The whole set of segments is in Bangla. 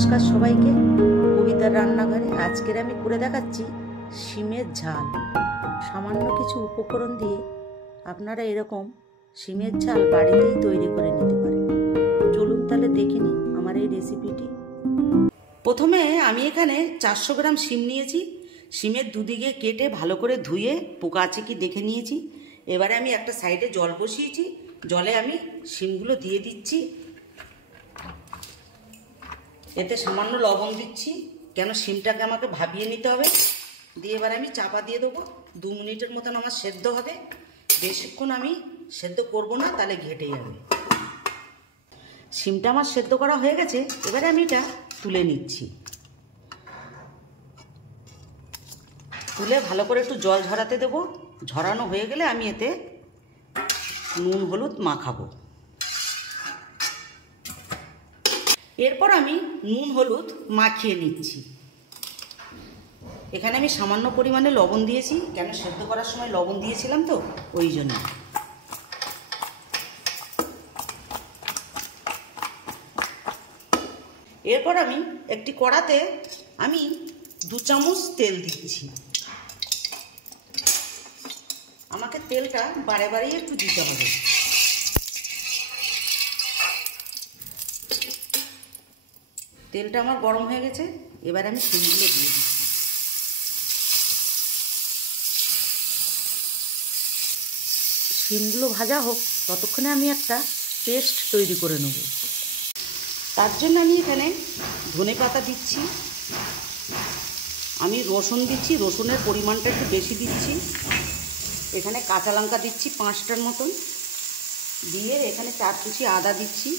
নমস্কার সবাইকে, কবিতার রান্নাঘরে আজকের আমি করে দেখাচ্ছি শিমের ঝাল। সামান্য কিছু উপকরণ দিয়ে আপনারা এরকম শিমের ঝাল বাড়িতেই তৈরি করে নিতে পারেন। চলুন তাহলে দেখে নিন আমার এই রেসিপিটি। প্রথমে আমি এখানে 400 গ্রাম শিম নিয়েছি। শিমের দুদিকে কেটে ভালো করে ধুয়ে পোকা আছে কি দেখে নিয়েছি। এবারে আমি একটা সাইডে জল বসিয়েছি, জলে আমি শিমগুলো দিয়ে দিচ্ছি। এতে সামান্য লবণ দিচ্ছি, কেন শিমটাকে আমাকে ভাবিয়ে নিতে হবে। দিয়ে এবার আমি চাপা দিয়ে দেবো। 2 মিনিটের মতন আমার সেদ্ধ হবে। বেশিক্ষণ আমি সেদ্ধ করব না, তাহলে ঘেটে যাবে। শিমটা আমার সেদ্ধ করা হয়ে গেছে, এবারে আমি এটা তুলে নিচ্ছি। তুলে ভালো করে একটু জল ঝরাতে দেবো। ঝরানো হয়ে গেলে আমি এতে নুন হলুদ মাখাবো। এরপর আমি নুন হলুদ মাখিয়ে নিচ্ছি। এখানে আমি সামান্য পরিমাণে লবণ দিয়েছি, কেন সেদ্ধ করার সময় লবণ দিয়েছিলাম তো, ওই জন্য। এরপর আমি একটি কড়াতে আমি 2 চামচ তেল দিচ্ছি। আমাকে তেলটা বারে বারেই একটু দিতে হবে। তেলটা আমার গরম হয়ে গেছে, এবার আমি শিমগুলো দিয়ে দিচ্ছি। শিমগুলো ভাজা হোক, ততক্ষণে আমি একটা পেস্ট তৈরি করে নেব। তার জন্য আমি এখানে ধনেপাতা দিচ্ছি, আমি রসুন দিচ্ছি, রসুনের পরিমাণটা একটু বেশি দিচ্ছি। এখানে কাঁচা লঙ্কা দিচ্ছি 5টার মতন, দিয়ে এখানে 4 কুচি আদা দিচ্ছি।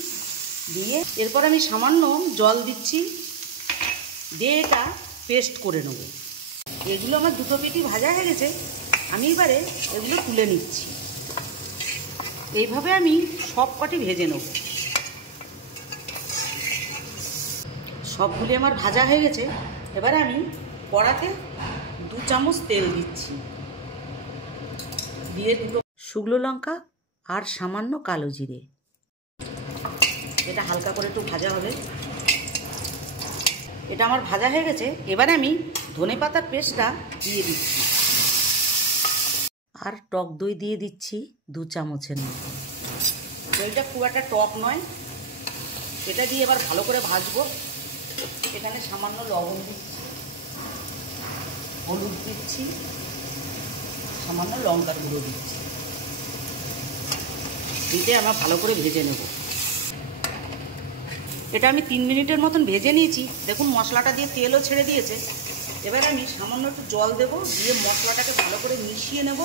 দিয়ে এরপর আমি সামান্য জল দিচ্ছি, দিয়ে এটা পেস্ট করে নেব। এগুলো আমার 2 পিঠই ভাজা হয়ে গেছে, আমি এবারে এগুলো তুলে নিচ্ছি। এইভাবে আমি সব কটি ভেজে নেব। সবগুলি আমার ভাজা হয়ে গেছে, এবারে আমি কড়াতে 2 চামচ তেল দিচ্ছি। দিয়ে দুটো শুকনো লঙ্কা আর সামান্য কালো জিরে। এটা হালকা করে একটু ভাজা হবে। এটা আমার ভাজা হয়ে গেছে, এবারে আমি ধনেপাতার পেস্টটা দিয়ে দিচ্ছি। আর টক দই দিয়ে দিচ্ছি 2 চামচের মতো। দইটা খুব একটা টক নয়। এটা দিয়ে এবার ভালো করে ভাজবো। এখানে সামান্য লবণ দিচ্ছি, হলুদ দিচ্ছি, সামান্য লঙ্কার গুঁড়ো দিচ্ছি। দিয়ে আমরা ভালো করে ভেজে নেব। এটা আমি 3 মিনিটের মতন ভেজে নিয়েছি। দেখুন মশলাটা দিয়ে তেলও ছেড়ে দিয়েছে। এবার আমি সামান্য একটু জল দেবো, দিয়ে মশলাটাকে ভালো করে মিশিয়ে নেব।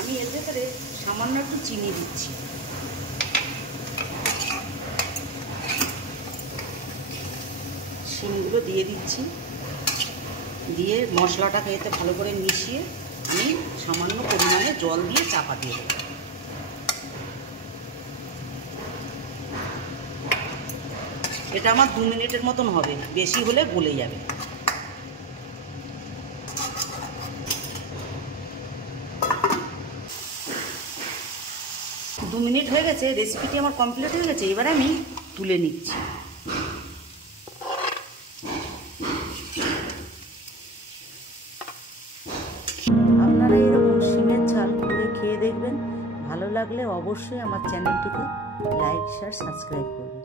আমি এর ভেতরে সামান্য একটু চিনি দিচ্ছি। শিমগুলো দিয়ে দিচ্ছি, দিয়ে মশলাটাকে এতে ভালো করে মিশিয়ে আমি সামান্য পরিমাণে জল দিয়ে চাপা দিয়ে দেবো। এটা আমার 2 মিনিটের মতন হবে, বেশি হলে গলে যাবে। দু মিনিট হয়ে গেছে, রেসিপিটি আমার কমপ্লিট হয়ে গেছে। এবার আমি তুলে নিচ্ছি। আপনারা এরকম শিমের ঝাল করে খেয়ে দেখবেন। ভালো লাগলে অবশ্যই আমার চ্যানেলটিকে লাইক শেয়ার সাবস্ক্রাইব করবেন।